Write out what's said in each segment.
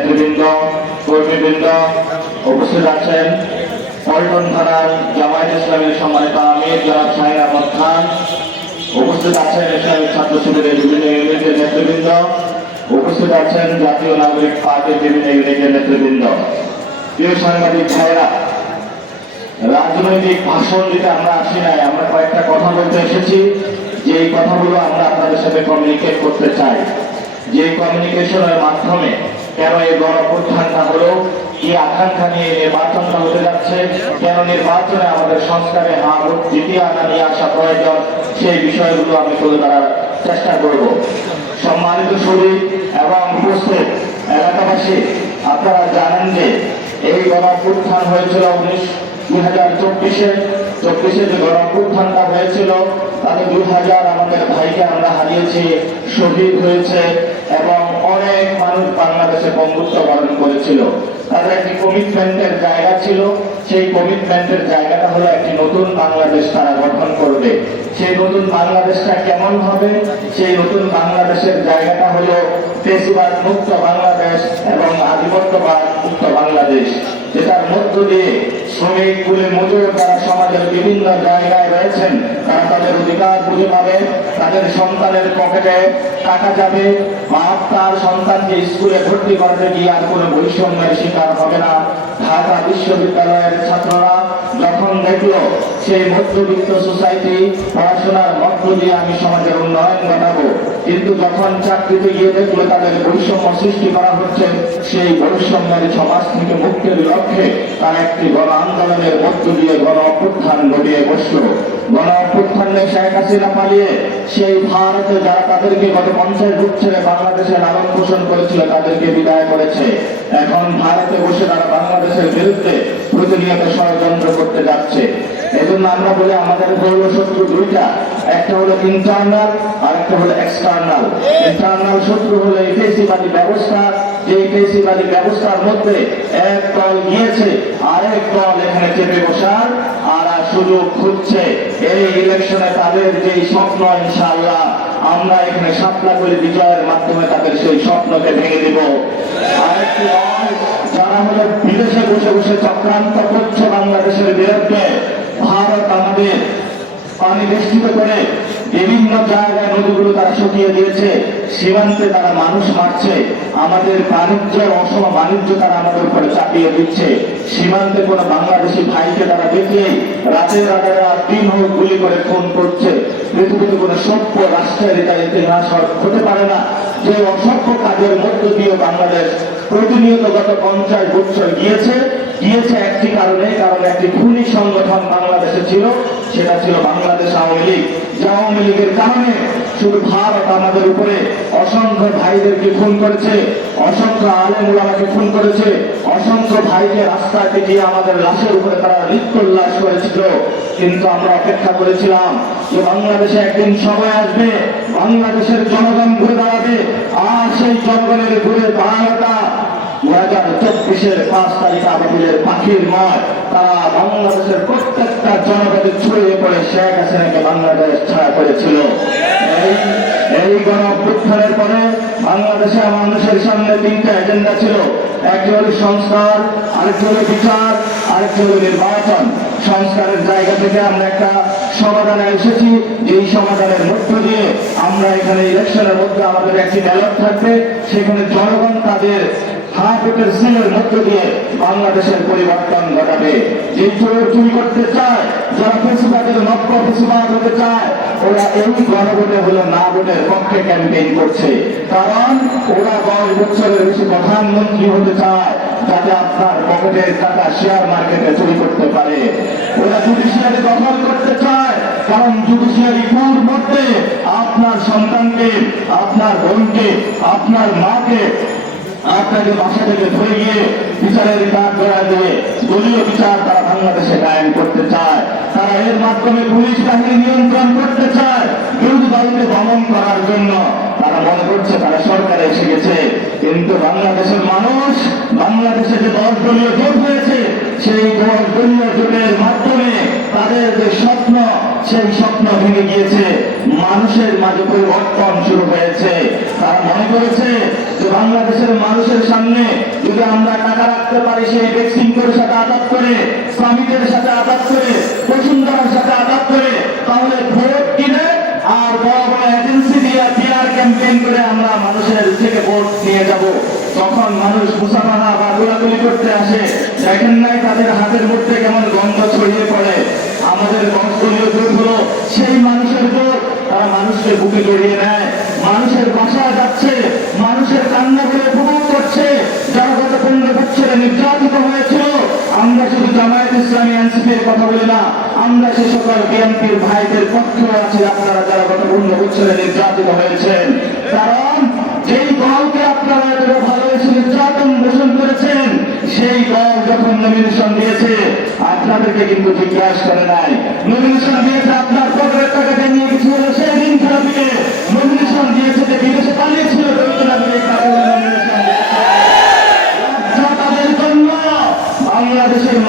নেতৃবৃন্দ, কর্মীবৃন্দ, উপস্থিত আছেন পল্টন থানার জামায়াত ইসলামের সম্মানিত আমির জনাব শাহিন আহমদ খান। উপস্থিত আছেন ইসলামিক ছাত্র শিবিরের বিভিন্ন ইউনিটের নেতৃবৃন্দ। উপস্থিত আছেন জাতীয় নাগরিক পার্টির বিভিন্ন ইউনিটের নেতৃবৃন্দ। প্রিয় সাংবাদিক ভাইয়েরা, রাজনৈতিক ভাষণ দিতে আমরা আসি নাই, আমরা কয়েকটা কথা বলতে এসেছি। যে এই কথাগুলো আমরা আপনাদের সাথে কমিউনিকেট করতে চাই যে কমিউনিকেশনের মাধ্যমে কেন এই গণপ্রত্যানটা হলো কি আকাঙ্ক্ষা নিয়ে নির্বাচনটা হতে যাচ্ছে? কেন নির্বাচনে আমাদের সংস্কারে হা ভোট আনা নিয়ে আসা প্রয়োজন? সেই বিষয়গুলো আমি তুলে ধরার চেষ্টা করব। সম্মানিত শরীর এবং উপস্থিত এলাকাবাসী, আপনারা জানেন যে এই গণপ্রত্যান হয়েছিল উনিশ দুই হাজার চব্বিশে। চব্বিশে যে গণপ্রত্যানটা হয়েছিল, তাতে দুই হাজার আমাদের ভাইকে আমরা হারিয়েছি, শহীদ হয়েছে। এবং অনেক মানুষ বাংলাদেশে বন্ধুত্ব বরণ করেছিল। তাদের একটি কমিটমেন্টের জায়গা ছিল। সেই কমিটমেন্টের জায়গাটা হলো একটি নতুন বাংলাদেশ তারা গঠন করবে। সেই নতুন বাংলাদেশটা কেমন হবে? সেই নতুন বাংলাদেশের জায়গাটা হলো ফেসিবাদ মুক্ত বাংলাদেশ এবং আধিপত্যবাদ মুক্ত বাংলাদেশ, যেটার মধ্য দিয়ে শ্রমিক কুলে মজুর তারা সমাজের বিভিন্ন জায়গায় রয়েছেন। তারা তাদের অধিকার বুঝে পাবে, তাদের সন্তানের পকেটে টাকা যাবে বাপ তার সন্তানকে স্কুলে ভর্তি করতে গিয়ে আর কোনো বৈষম্যের শিকার হবে না। ঢাকা বিশ্ববিদ্যালয়ের ছাত্ররা যখন দেখল সেই মধ্যবিত্ত সোসাইটি পড়াশোনার মধ্য দিয়ে আমি সমাজের উন্নয়ন ঘটাবো। কিন্তু যখন চাকরিতে গিয়ে দেখল তাদের বৈষম্য সৃষ্টি করা হচ্ছে, সেই বৈষম্যের সমাজ থেকে মুক্তির লক্ষ্যে তারা একটি গণ আন্দোলনের মধ্য দিয়ে গণ অভ্যুত্থান ঘটিয়ে বসল। গণ অভ্যুত্থানে শেখ হাসিনা পালিয়ে সেই ভারতে যারা তাদেরকে গত পঞ্চাশ বছরে বাংলাদেশে লালন পোষণ করেছিল, তাদেরকে বিদায় করেছে। এখন ভারতে বসে তারা বাংলাদেশের বিরুদ্ধে প্রতিনিয়ত ষড়যন্ত্র করতে যাচ্ছে। এজন্য আমরা বলি আমাদের হলো শত্রু দুইটা। একটা হলো ইন্টারনাল আর একটা হলো এক্সটার্নাল ইন্টারনাল শত্রু হলো এই ফেসিবাদী ব্যবস্থা। যে ফেসিবাদী ব্যবস্থার মধ্যে এক দল গিয়েছে, আরেক দল এখানে চেপে বসার আর আর সুযোগ খুঁজছে। এই ইলেকশনে তাদের যে স্বপ্ন, ইনশাআল্লাহ, আমরা এখানে সাপলা করে বিজয়ের মাধ্যমে তাদের সেই স্বপ্নকে ভেঙে দিব। আরেকটি যারা হলো বিদেশে বসে বসে চক্রান্ত করছে বাংলাদেশের বিরুদ্ধে ভারত আমাদের পানি করে বিভিন্ন জায়গায় নদীগুলো তারা শুকিয়ে দিয়েছে, সীমান্তে তারা মানুষ মারছে, আমাদের বাণিজ্য, অসম বাণিজ্য তারা আমাদের উপরে চাপিয়ে দিচ্ছে। সীমান্তে কোনো বাংলাদেশি ভাইকে তারা দেখলেই রাতের রাতে দিন হোক গুলি করে খুন করছে। পৃথিবীতে কোনো সভ্য রাষ্ট্রের এটা ইতিহাস হতে পারে না যে অসভ্য কাজের মধ্য দিয়ে বাংলাদেশ প্রতিনিয়ত গত পঞ্চাশ বছর গিয়েছে। গিয়েছে একটি কারণে, কারণ একটি খুনি সংগঠন বাংলাদেশে ছিল। সেটা ছিল বাংলাদেশ আওয়ামী লীগ। আওয়ামী লীগের কারণে শুধু ভারত আমাদের উপরে অসংখ্য ভাইদেরকে খুন করেছে, অসংখ্য আলেম উলামাকে খুন করেছে, অসংখ্য ভাইকে রাস্তায় পিটিয়ে আমাদের লাশের উপরে তারা হৃদোল্লাস করেছিল। কিন্তু আমরা অপেক্ষা করেছিলাম যে বাংলাদেশে একদিন সময় আসবে, বাংলাদেশের জনগণ ঘুরে দাঁড়াবে আর সেই জনগণের ঘুরে দাঁড়ানোটা দু হাজার চব্বিশের পাঁচ তারিখ আবাদিলের পাখির ময় তারা বাংলাদেশের প্রত্যেকটা জনগণের ছড়িয়ে পড়ে শেখ হাসিনাকে বাংলাদেশ ছাড়া করেছিল। এই গণ পরে বাংলাদেশের মানুষের সামনে তিনটা এজেন্ডা ছিল। একটি হলো সংস্কার আরেকটি হলো বিচার আরেকটি হলো নির্বাচন। সংস্কারের জায়গা থেকে আমরা একটা সমাধানে এসেছি। এই সমাধানের মধ্য দিয়ে আমরা এখানে ইলেকশনের মধ্যে আমাদের একটি ব্যালট থাকবে। সেখানে জনগণ তাদের হাতের সিলের মধ্য দিয়ে বাংলাদেশের পরিবর্তন ঘটাবে। যে চুরি করতে চায়, যারা ফেসিবাদের নব্য ফেসিবাদ হতে চায়, ওরা এই গণভোটে হলো না ভোটের পক্ষে ক্যাম্পেইন করছে। কারণ ওরা দশ বছরের বেশি প্রধানমন্ত্রী হতে চায়, যাতে আপনার পকেটের টাকা শেয়ার মার্কেটে চুরি করতে পারে। ওরা জুডিশিয়ারি দখল করতে চায়, কারণ জুডিশিয়ারি কোর মধ্যে আপনার সন্তানকে, আপনার বোনকে, আপনার মাকে আপনাকে বাসা থেকে ধরে গিয়ে বিচারের কাজ করা দিয়ে দলীয় বিচার তারা বাংলাদেশে কায়েম করতে চায়। তারা এর মাধ্যমে পুলিশ বাহিনী নিয়ন্ত্রণ করতে চায়। বিরোধী দলকে দমন করার জন্য তারা মনে করছে তারা সরকারে এসে গেছে। কিন্তু বাংলাদেশের মানুষ, বাংলাদেশে যে দশ দলীয় জোট হয়েছে, সেই দশ দলীয় জোটের মাধ্যমে তাদের যে স্বপ্ন সেই স্বপ্ন ভেঙে গিয়েছে। মানুষের মাঝে পরিবর্তন শুরু হয়েছে। তারা মনে করেছে যে বাংলাদেশের মানুষের সামনে যদি আমরা টাকা রাখতে পারি, সেই বেক্সিংকোর সাথে আঘাত করে, শ্রমিকের সাথে আঘাত করে, বসুন্ধরার সাথে আঘাত করে, তাহলে ভোট কিনে আর বড় বড় এজেন্সি দিয়ে পিয়ার ক্যাম্পেইন করে আমরা মানুষের থেকে ভোট নিয়ে যাব। তখন মানুষ মুসাফাহা বা গোলাগুলি করতে আসে। দেখেন নাই তাদের হাতের মধ্যে কেমন গন্ধ ছড়িয়ে পড়ে। আমাদের হলো সেই মানুষের জোট তারা মানুষকে বুকে জড়িয়ে নেয়। মানুষের বাসায় যাচ্ছে, মানুষের কান্না করে উপভোগ করছে। যারা গত পনেরো বছরে নির্যাতিত হয়েছিল, আমরা শুধু জামায়াত ইসলামী এনসিপির কথা বলি না, আমরা সে সকল বিএনপির ভাইদের পক্ষে আছি, আপনারা যারা গত পনেরো বছরে নির্যাতিত হয়েছেন কারণ যেই দলকে আপনারা এতটা ভালোবেসে নির্যাতন পোষণ করেছেন, সেই দল যখন নমিনেশন দিয়েছে, আপনাদেরকে কিন্তু জিজ্ঞাসা করে নাই। নমিনেশন দিয়েছে আপনার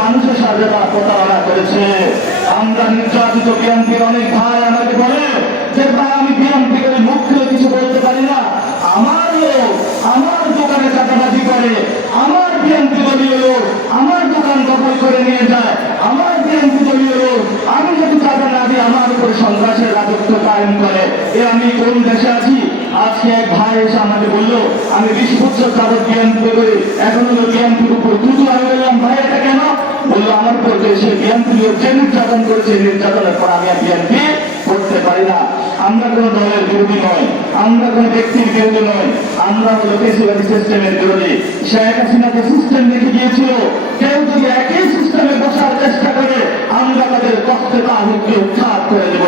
মানুষের সাথে তারা প্রতারণা করেছে। আমরা নির্যাতিত বিএনপির অনেক ভাই আমাকে বলে যে ভাই আমি বিএনপি করে মুখ খুলে কিছু বলতে পারি না আমার লোক আমার দোকানে চাঁদাবাজি করে আমার বিএনপি দলীয় লোক আমার দোকান দখল করে নিয়ে যায় আমার বিএনপি দলীয় লোক আমি যদি চাঁদা না দিই আমার উপরে সন্ত্রাসের রাজত্ব কায়েম করে এ আমি কোন দেশে আছি? আজকে এক ভাই এসে আমাকে বলল, আমি বিশ বছর যাবৎ বিএনপি করি, এখন হলো বিএনপির উপর দুটো আমি বললাম, ভাই, এটা কেন? বলল, আমার উপর যে সে বিএনপি যে নির্যাতন করেছে নির্যাতনের পর আমি আর বিএনপি করতে পারি না। আমরা কোন দলের বিরোধী নয়, আমরা কোন ব্যক্তির বিরোধী নয়, আমরা হলো বেশিরভাগী সিস্টেমের বিরোধী। শেখ হাসিনা যে সিস্টেম রেখে গিয়েছিল, কেউ যদি একই সিস্টেমে বসার চেষ্টা করে, আমরা তাদের কষ্টে তাহুকে উৎখাত করে দেবো।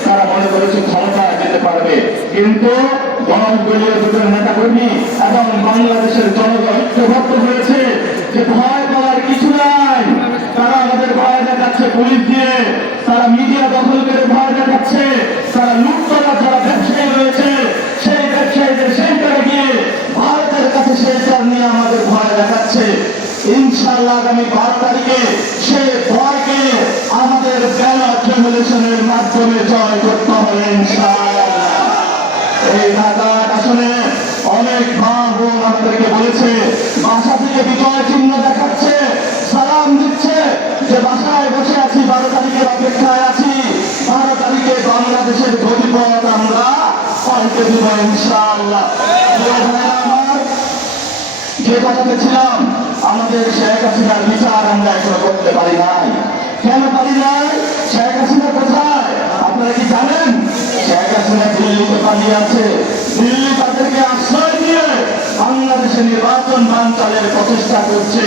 মনে বাংলাদেশের জনগণ যে ভয় পাওয়ার কিছু নাই। তারা আমাদের ভয় দেখাচ্ছে পুলিশ দিয়ে। তারা মিডিয়া দখল করে ভয় দেখাচ্ছে। তারা লুটতলা যারা ব্যবসায়ী রয়েছে, সেই ব্যবসায়ীদের সেন্টারে গিয়ে ভারতের কাছে সেন্টার নিয়ে আমাদের ভয় দেখাচ্ছে। ইনশাল্লাহ আগামী বারো তারিখে সে ভয়কে আমাদের ব্যালট মাধ্যমে জয় করতে হবে এই ঢাকার আসনে অনেক মা বোন আমাদেরকে বলেছে, বাসা থেকে বিজয় চিহ্ন দেখাচ্ছে, সালাম দিচ্ছে যে বাসায় বসে আছি, বারো তারিখের অপেক্ষায় আছি। বারো তারিখে বাংলাদেশের গতিপথ আমরা পাল্টে দিব, ইনশাআল্লাহ। যে কথাতে ছিলাম, আমাদের শেখ হাসিনার বিচার আমরা এখনও করতে পারি নাই। কেন পারি নাই? শেখ হাসিনা কোথায়? আপনারা কি জানেন? শেখ হাসিনা দিল্লিতে পালিয়ে আছে। দিল্লি তাদেরকে আশ্রয় দিয়ে বাংলাদেশে নির্বাচন বানচালের প্রচেষ্টা করছে।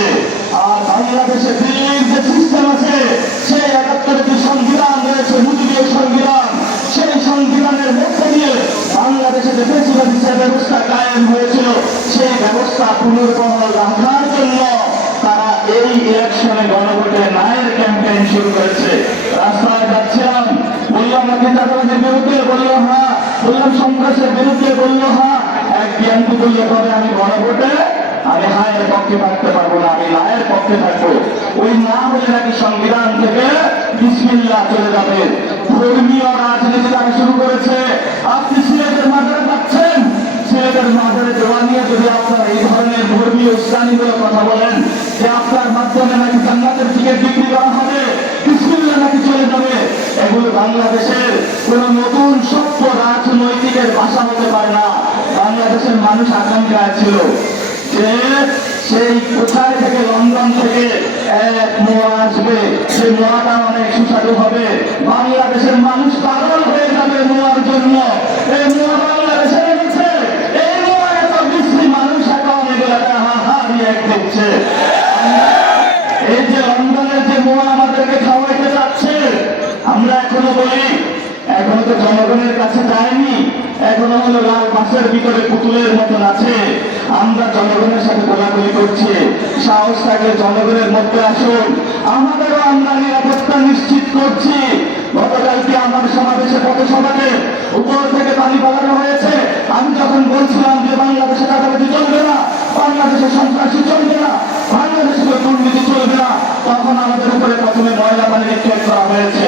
আর বাংলাদেশে দিল্লির যে সিস্টেম আছে, সেই একাত্তরের যে সংবিধান রয়েছে মুজিবীয় সংবিধান। সেই সংবিধানের মধ্যে দিয়ে বাংলাদেশে যে ফেসিবাদী ব্যবস্থা কায়েম হয়েছিল, সেই ব্যবস্থা পুনর্বহাল রাখার জন্য এই ইলেকশনে গণভোটে নায়ের ক্যাম্পেইন শুরু করেছে। রাস্তায় যাচ্ছিলাম। বললাম নাকি চাঁদাবাজির বিরুদ্ধে বলল হ্যাঁ বললাম, সন্ত্রাসের বিরুদ্ধে বলল হ্যাঁ এক বিএনপি বললে পরে আমি গণভোটে, আমি হায়ের পক্ষে থাকতে পারব না, আমি নায়ের পক্ষে থাকব। ওই না বলে নাকি সংবিধান থেকে বিসমিল্লাহ চলে যাবে। ধর্মীয় রাজনীতি তারা শুরু করেছে। আপনি সিলেটের মাঝারে পাচ্ছেন সিলেটের মাঝারে দেওয়া নিয়ে যদি আপনারা এই ধরনের ধর্মীয় ইসলামীগুলো কথা বলেন যে আপনার মাধ্যমে নাকি জান্নাতের টিকিট বিক্রি করা হবে? বিসমিল্লাহ নাকি চলে যাবে? এগুলো বাংলাদেশের কোন নতুন সভ্য রাজনৈতিকের ভাষা হতে পারে না। বাংলাদেশের মানুষ আকাঙ্ক্ষায় ছিল যে সেই কোথায় থেকে লন্ডন থেকে এক মোয়া আসবে, সেই মোয়াটা অনেক সুস্বাদু হবে। বাংলাদেশের মানুষ পাগল হয়ে যাবে মোয়ার জন্য। এই মোয়া জনগণের কাছে যায়নি। এখনও হলো লাল মাসের ভিতরে পুতুলের মতন আছে। আমরা জনগণের সাথে গোলাগুলি করছি। সাহস থাকলে জনগণের মধ্যে আসুন। আমাদেরও আমরা নিরাপত্তা নিশ্চিত করছি। গতকালকে আমার সমাবেশে পথসভাতে উপর থেকে পানি পালানো হয়েছে। আমি যখন বলছিলাম যে বাংলাদেশে টাকাবাজি চলবে না, বাংলাদেশে সন্ত্রাসী চলবে না, বাংলাদেশে দুর্নীতি চলবে না, তখন আমাদের উপরে প্রথমে ময়লা পানি নিক্ষেপ করা হয়েছে।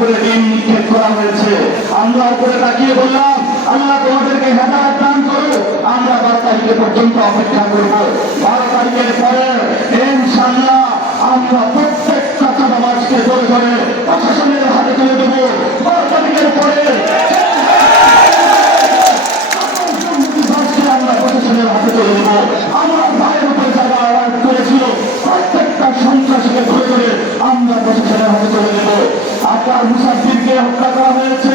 উপরে ঋণ নিক্ষেপ করা হয়েছে। আমরা উপরে তাকিয়ে বললাম, আল্লাহ তোমাদেরকে হেদায়ত দান করো আমরা বারো তারিখে পর্যন্ত অপেক্ষা করব। বারো তারিখের পরে ইনশাল্লাহ আমরা প্রত্যেকটা চাঁদাবাজকে ধরে ধরে প্রশাসনের হাতে তুলে দেবো। বারো তারিখের পরে আমরা প্রশাসনের হাতে তুলে দেবো। আমার ভাইয়ের উপরে যারা আঘাত করেছিল, প্রত্যেকটা সন্ত্রাসীকে ধরে ধরে আমরা প্রশাসনের হাতে তুলে দেবো। আপনার মুসাফিরকে হত্যা করা হয়েছে।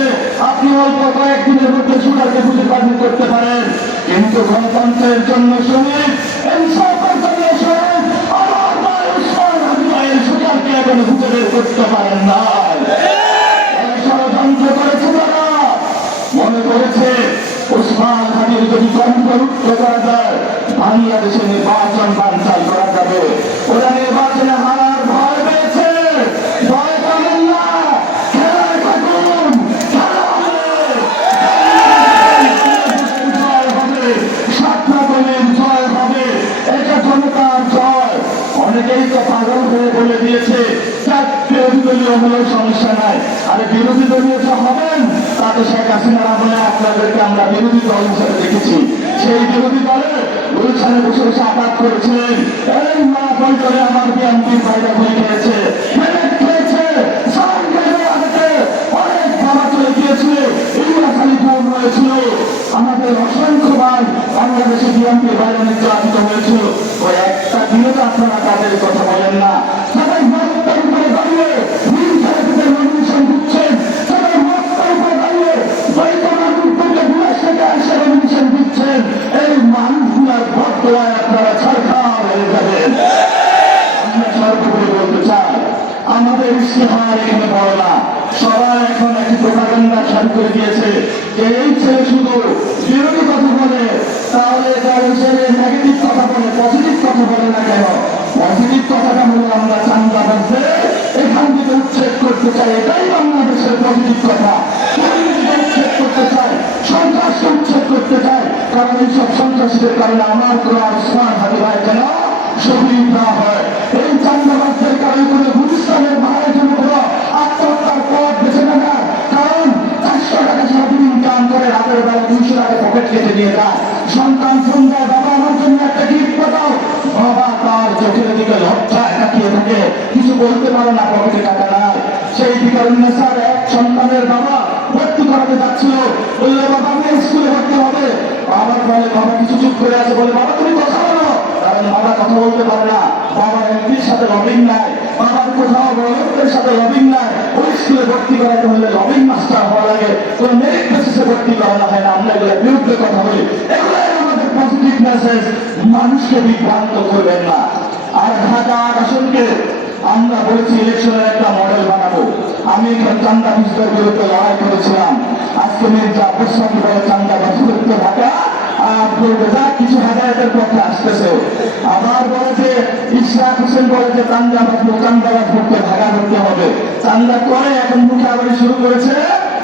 আপনি অল্প কয়েকদিনের মধ্যে সুরাকে খুঁজে বাতিল করতে পারেন। কিন্তু গণতন্ত্রের জন্য শহীদ নির্বাচন বানচাল করা যাবে। ওরা নির্বাচনে হারার বিরোধী দলীয় হলেও সমস্যা নাই আরে বিরোধী দলীয় যে হবেন তাতে শেখ হাসিনার আমলে আপনাদেরকে আমরা বিরোধী দল হিসেবে দেখেছি সেই বিরোধী দলে গুলশানে বসে বসে আঘাত করেছিলেন এই মা বৈঠকে আমার বিএনপির ভাইরা হয়ে গিয়েছে আমাদের অসংখ্য বার বাংলাদেশে বিএনপি বাইরে নির্যাতিত হয়েছিল ওই একটা দিনে তো আপনারা তাদের কথা বলেন না এই ছেলে শুধু বিরোধী কথা বলে তাহলে তার হিসেবে নেগেটিভ কথা বলে পজিটিভ কথা বলে না কেন পজিটিভ কথাটা হলো আমরা চান্দা বলতে এখান থেকে উচ্ছেদ করতে চাই এটাই বাংলাদেশের পজিটিভ কথা উচ্ছেদ করতে চাই সন্ত্রাসকে উচ্ছেদ করতে চাই কারণ এইসব সন্ত্রাসীদের কারণে আমার কোনো ওসমান হাজি ভাই কেন শহীদ না হয় এই চান্দাবাজদের সন্তানের বাবা ভর্তি করাতে যাচ্ছিল। বললে, বাবা, আমি স্কুলে ভর্তি হবে। বাবার বলে বাবা কিছু চুপ করে আছে বলে, বাবা, তুমি কথা বলো। কারণ বাবা কথা বলতে পারে না। বাবার এমপির সাথে লবিং নাই। বাবার কোথাও বড়দের সাথে লবিং নাই। ওই স্কুলে ভর্তি করাতে হলে লবিং মাস্টার হওয়া লাগে। কোন মেরিট বেসিসে ভর্তি করানো হয় না। আমরা এগুলো বিরুদ্ধে কথা বলি। এগুলোই আমাদের পজিটিভ মেসেজ মানুষকে বিভ্রান্ত করবেন না। আর ঢাকা আসনকে আমরা বলছি ইলেকশনের একটা মডেল বানাবো। আমি এখানে চান্দা বিস্তার বিরুদ্ধে লড়াই করেছিলাম। আজকে মির্জা প্রশ্ন বলে চান্দা বাজুর্য ঢাকা আর বলবে, যা কিছু হেদায়তের পথে আসতেছে। আবার বলে যে, ইশরাক হোসেন বলে যে চান্দাবাজ চান্দাবাজ করতে ভাগা করতে হবে। চান্দা করে, এখন মুখে আবার শুরু করেছে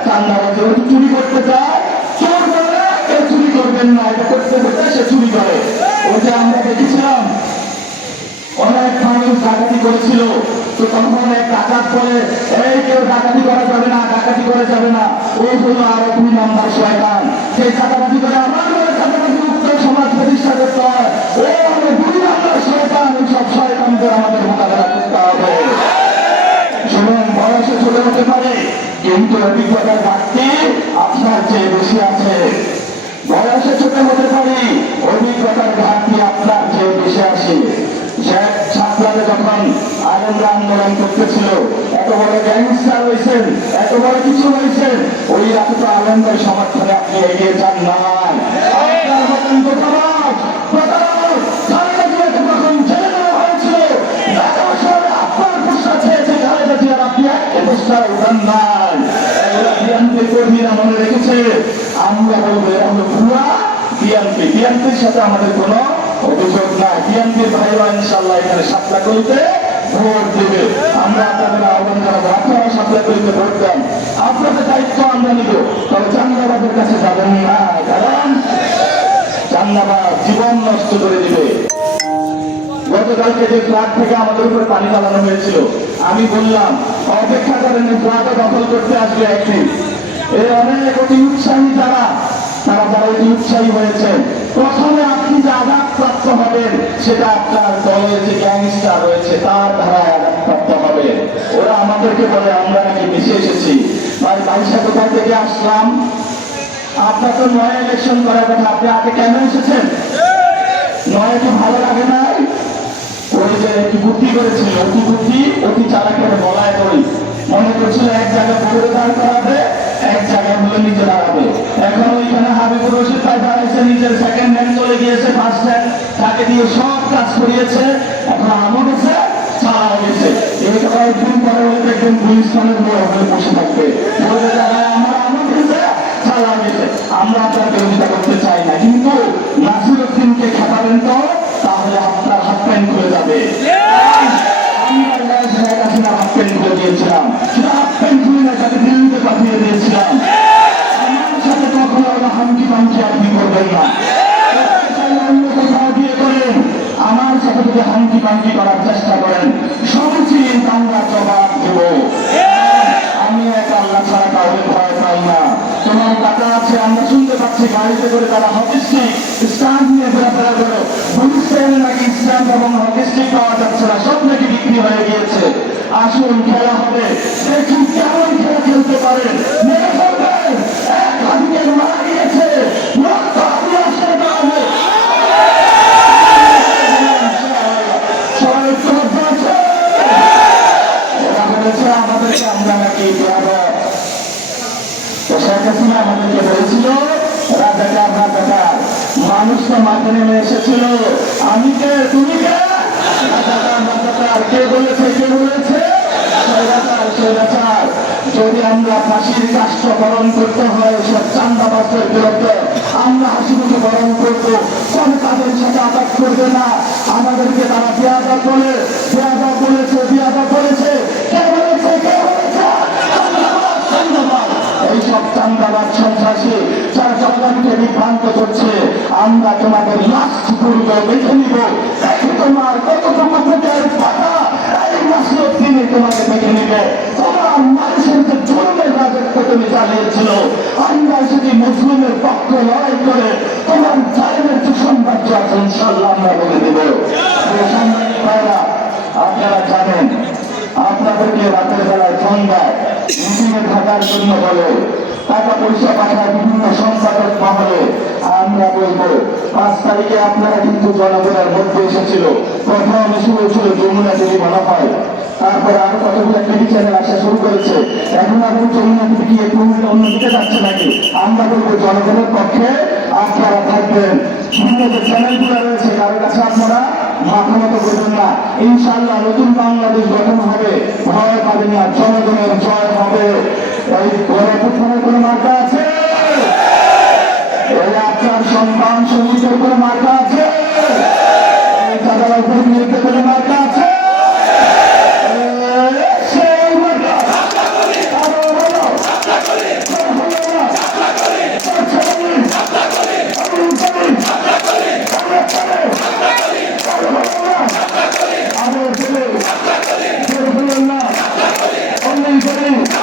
চান্দাবাজ ও চুরি করতে চায়, চোর বলে চুরি করবেন না, এটা করতে করতে সে চুরি করে। ওই যে আমরা দেখেছিলাম অনেক মানুষ ডাকাতি করেছিল। তো তখন এক ডাকাত করে এই, কেউ ডাকাতি করা যাবে না, ডাকাতি করা যাবে না। ওই হলো আরও দুই নম্বর শয়তান। সেই চাঁদাবাজি করে আমার চাঁদাবাজি মুক্ত সমাজ প্রতিষ্ঠা করতে হয়, ও হলো দুই নম্বর শয়তান। ওই সব শয়তানদের আমাদের মোকাবেলা করতে হবে। শুনুন, বয়সে ছোট হতে পারে, কিন্তু অভিজ্ঞতার ঘাটতি আপনার চেয়ে বেশি আছে। বয়সে ছোট হতে পারি, অভিজ্ঞতার ঘাটতি আপনার চেয়ে বেশি আছে। করতেছিল এত বড় গ্যাংস্টার হয়েছেন, এত বড় কিছু হয়েছেন, ওই আনন্দের সমর্থনে আপনি এগিয়ে যান না। আমরা বলব এরা ভুয়া, বিএনপি, বিএনপির সাথে আমাদের কোনো অভিযোগ নাই। বিএনপির ভাইরা ইনশাল্লাহ এখানে সাতটা করিতে ভোট দেবে। আমরা আপনাদের আহ্বান জানাব আপনারা সাতটা করিতে ভোট দেন। আপনাদের দায়িত্ব আমরা নিব, তবে চান্দাবাদের কাছে যাবেন না, কারণ চান্দাবাদ জীবন নষ্ট করে দিবে। গতকালকে যে ফ্ল্যাট থেকে আমাদের উপরে পানি চালানো হয়েছিল, আমি বললাম, অপেক্ষা করেন ফ্ল্যাটে দখল করতে আসবে একদিন। এই অনেক অতি উৎসাহী যারা, তারা যারা অতি উৎসাহী হয়েছেন। প্রথমে আপনি যে আঘাতপ্রাপ্ত হবেন, সেটা আপনার দলের যে গ্যাংস্টার রয়েছে, তার ধারায় আঘাতপ্রাপ্ত হবে। ওরা আমাদেরকে বলে, আমরা নাকি মিশে এসেছি। ভাই বাইশা কোথায় থেকে আসলাম? আপনার তো নয় ইলেকশন করার কথা। আপনি আগে কেন এসেছেন? নয় কি ভালো লাগে নাই। ওই যে একটি বুদ্ধি করেছিল, অতি বুদ্ধি, অতি চালাকের বলায় করি মনে করছিল এক জায়গায় পুরো দাঁড় করাবে এক নিচে দাঁড়াবে। এখন ওইখানে হাবিবুর রশিদ ভাই দাঁড়িয়েছে নিজের সেকেন্ড হ্যান্ড চলে গিয়েছে ফার্স্ট হ্যান্ড তাকে দিয়ে সব কাজ করিয়েছে। এখন আমও গেছে চালাও গেছে। এই কয়েকদিন পরে হলে দেখবেন গুলিস্তানের বড় হয়ে বসে থাকবে। বলে যাবে আমার আমও গেছে চালাও গেছে। আমরা আপনার বিরোধিতা করতে চাই না। কিন্তু নাসির উদ্দিনকে খেপাবেন তো, তাহলে আপনার হাত প্যান্ট খুলে যাবে। শেখ হাসিনা হাত প্যান্ট খুলে দিয়েছিলাম। শুধু হাত প্যান্ট খুলে তাকে দিল্লিতে পাঠিয়ে দিয়েছিলাম। কখনো ওরা হামকি আপনি করবেন না? আমার সাথে যদি হামকি পামকি করার চেষ্টা করেন সমুচিত আমরা জবাব দেব। আমি এক আল্লাহ ছাড়া কাউকে ভয় পাই না। তোমার টাকা আছে, আমরা শুনতে পাচ্ছি, গাড়িতে করে তারা হকিস্টিক স্ট্যান্ড নিয়ে ঘোরাফেরা করে। বুঝছেন নাকি স্ট্যান্ড এবং হকিস্টিক পাওয়া যাচ্ছে না, সব নাকি বিক্রি হয়ে গিয়েছে। আসুন, খেলা হবে। দেখি কেমন খেলা খেলতে পারেন। মেরে এক হাদিকে মারা আমাদেরকে আমরা নাকি। তো শেখ হাসিনা কে? তুমি কে? রাজাকার বলেছে, কে যদি আমরা ফাঁসির রাষ্ট্রকরণ করতে হয়, সব চান্দাবাসের বিরুদ্ধে আমরা হাসিমুখে বরণ করব। তবে তাদের সাথে আঘাত করবে না। আমাদেরকে তারা বিয়াদব বলে বিয়াদব বলেছে বলেছে বলেছে। এইসব চান্দাবাদ সন্ত্রাসী, যারা জনগণকে বিভ্রান্ত করছে। আমরা তোমাদের লাস্ট পূর্ব দেখে নিব। তোমার কতটুকু বুকের পাতা এই মাসের দিনে তোমাকে দেখে নিবে। তোমার মানুষের যে জন্মের রাজত্ব তুমি চালিয়েছিল, আমরা যদি মুসলিমের পক্ষে লড়াই করে তোমার জালেমের যে সাম্রাজ্য আছে ইনশাল্লাহ আমরা বলে দেব প্রিয় সাংবাদিক ভাইরা, আপনারা জানেন আপনাদেরকে রাতের বেলায় দেয় মিটিংয়ে থাকার জন্য বলে, টাকা পয়সা পাঠায় বিভিন্ন সম্পাদক মহলে আমরা বলব, পাঁচ তারিখে আপনারা কিন্তু জনগণের মধ্যে এসেছিল, প্রথম শুরু ছিল যমুনা দেবী বলা হয় তারপরে আরও কতগুলো টিভি চ্যানেল আসা শুরু করেছে, এখন এখন যমুনা দেবী কি একটু অন্যদিকে যাচ্ছে নাকি? আমরা বলব জনগণের পক্ষে আপনারা থাকবেন। বিভিন্ন যে চ্যানেলগুলো রয়েছে কারোর কাছে আপনারা মাথা মতো করবেন না। ইনশাল্লাহ নতুন বাংলাদেশ গঠন হবে। ভয় পাবে না, জনগণের জয় হবে। এই গণপুত্রের কোনো মার্কা আছে? এই আপনার সম্মান সঙ্গীতের কোনো মার্কা আছে? এই চাঁদাবাজ নিয়ে কোনো মার্কা আছে? Brasil.